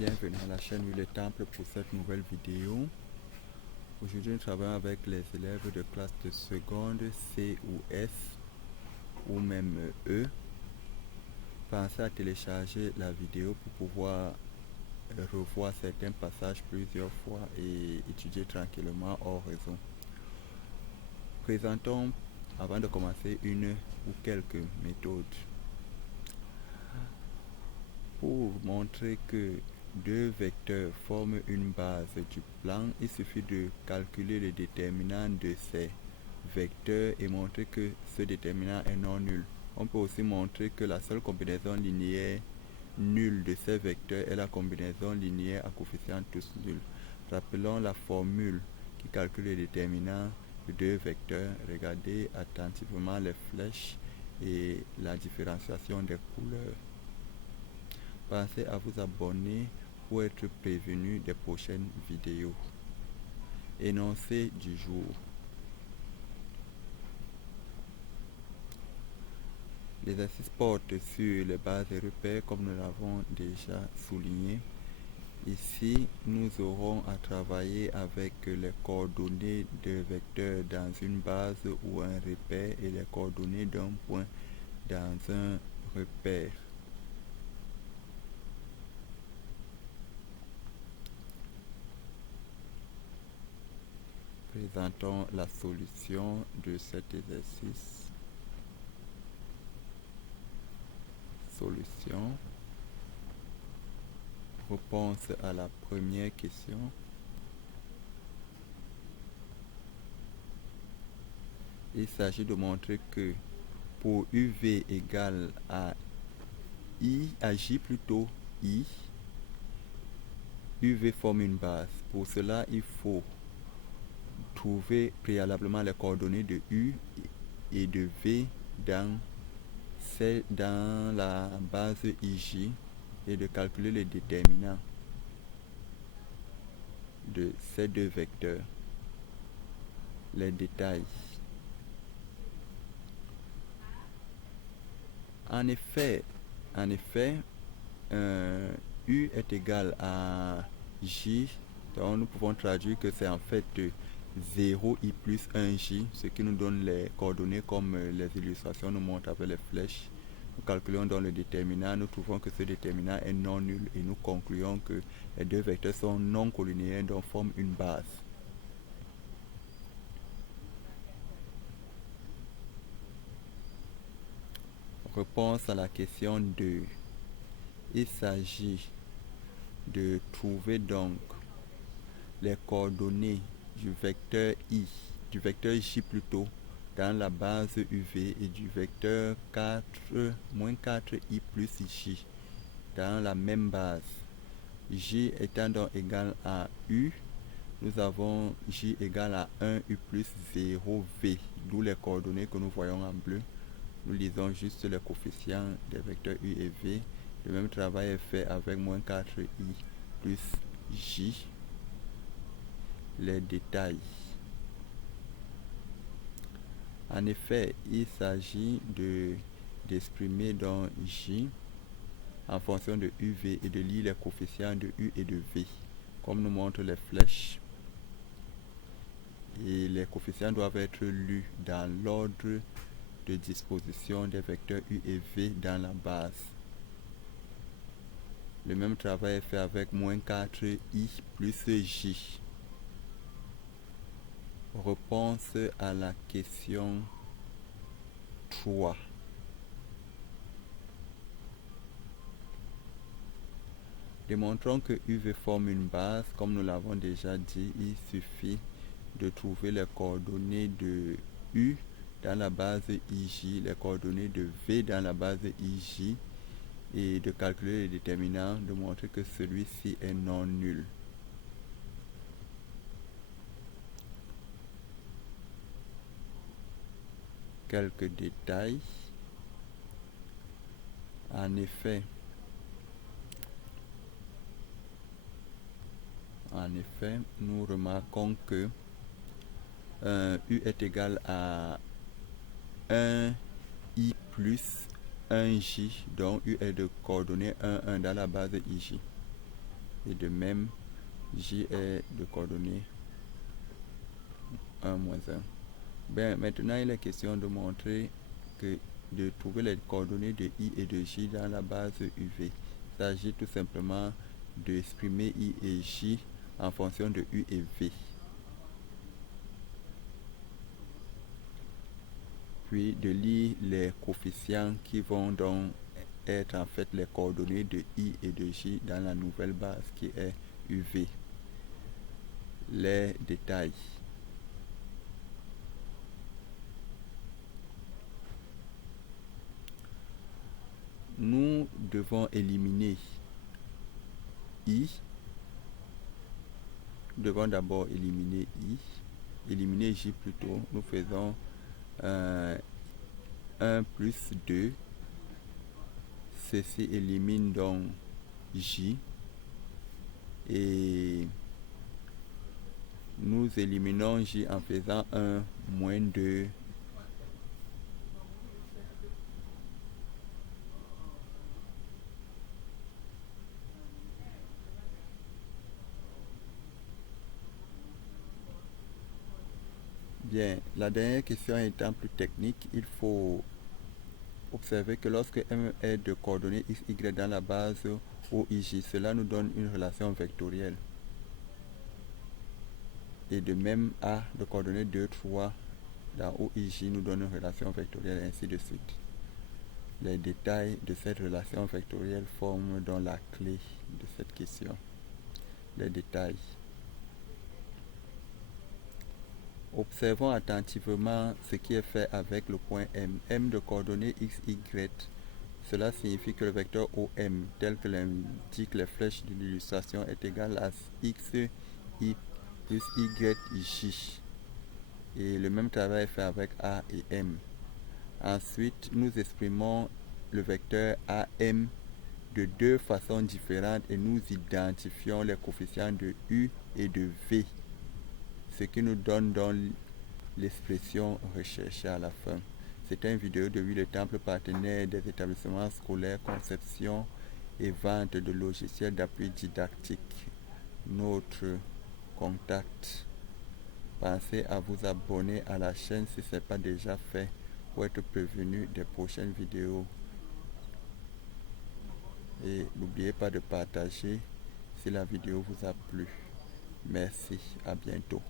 Bienvenue à la chaîne Louis le Temple pour cette nouvelle vidéo. Aujourd'hui, nous travaillons avec les élèves de classe de seconde C ou S ou même E. Pensez à télécharger la vidéo pour pouvoir revoir certains passages plusieurs fois et étudier tranquillement hors réseau. Présentons, avant de commencer, une ou quelques méthodes. Pour vous montrer que deux vecteurs forment une base du plan, il suffit de calculer le déterminant de ces vecteurs et montrer que ce déterminant est non nul. On peut aussi montrer que la seule combinaison linéaire nulle de ces vecteurs est la combinaison linéaire à coefficients tous nuls. Rappelons la formule qui calcule le déterminant de deux vecteurs. Regardez attentivement les flèches et la différenciation des couleurs. Pensez à vous abonner pour être prévenu des prochaines vidéos. Énoncé du jour. L'exercice porte sur les bases et repères comme nous l'avons déjà souligné. Ici, nous aurons à travailler avec les coordonnées de vecteurs dans une base ou un repère et les coordonnées d'un point dans un repère. Présentons la solution de cet exercice. Solution. Réponse à la première question. Il s'agit de montrer que pour UV égale à J plutôt I, UV forme une base. Pour cela, il faut trouver préalablement les coordonnées de U et de V dans la base IJ et de calculer les déterminants de ces deux vecteurs. Les détails. En effet, U est égal à J, donc nous pouvons traduire que c'est en fait 0i plus 1j, ce qui nous donne les coordonnées comme les illustrations nous montrent avec les flèches. Nous calculons dans le déterminant, nous trouvons que ce déterminant est non nul et nous concluons que les deux vecteurs sont non collinéaires, donc forment une base. Réponse à la question 2. Il s'agit de trouver donc les coordonnées du vecteur I, du vecteur J plutôt, dans la base UV et du vecteur 4, moins 4I plus J dans la même base. J étant donc égal à U, nous avons J égal à 1U plus 0V, d'où les coordonnées que nous voyons en bleu. Nous lisons juste les coefficients des vecteurs U et V. Le même travail est fait avec moins 4i plus J. Les détails. En effet, il s'agit d'exprimer dans J en fonction de UV et de lire les coefficients de U et de V, comme nous montrent les flèches. Et les coefficients doivent être lus dans l'ordre de disposition des vecteurs U et V dans la base. Le même travail est fait avec moins 4i plus J. Réponse à la question 3. Démontrons que UV forme une base. Comme nous l'avons déjà dit, il suffit de trouver les coordonnées de U dans la base IJ, les coordonnées de V dans la base IJ et de calculer les déterminants, de montrer que celui-ci est non nul. Quelques détails. En effet, nous remarquons que U est égal à 1i plus 1j, donc U est de coordonnées 1, 1 dans la base IJ. et de même J est de coordonnées 1, moins 1. Bien, maintenant il est question de montrer que de trouver les coordonnées de I et de J dans la base UV. Il s'agit tout simplement d'exprimer I et J en fonction de U et V. Puis de lire les coefficients qui vont donc être en fait les coordonnées de I et de J dans la nouvelle base qui est UV. Les détails. Nous devons éliminer I. Nous devons d'abord éliminer I. Éliminer J plutôt. Nous faisons 1 plus 2. Ceci élimine donc J. Et nous éliminons J en faisant 1 moins 2. Bien, la dernière question étant plus technique, il faut observer que lorsque M est de coordonnées x, y dans la base OIJ, cela nous donne une relation vectorielle. Et de même, A de coordonnées 2, 3 dans OIJ nous donne une relation vectorielle, ainsi de suite. Les détails de cette relation vectorielle forment donc la clé de cette question. Les détails. Observons attentivement ce qui est fait avec le point M. M de coordonnées x, y. Cela signifie que le vecteur OM, tel que l'indiquent les flèches de l'illustration, est égal à x, y plus y, j. Et le même travail est fait avec A et M. Ensuite, nous exprimons le vecteur AM de deux façons différentes et nous identifions les coefficients de U et de V, ce qui nous donne donc l'expression recherchée à la fin. C'était une vidéo de le Temple, partenaire des établissements scolaires, conception et vente de logiciels d'appui didactique. Notre contact. Pensez à vous abonner à la chaîne si ce n'est pas déjà fait pour être prévenu des prochaines vidéos. Et n'oubliez pas de partager si la vidéo vous a plu. Merci, à bientôt.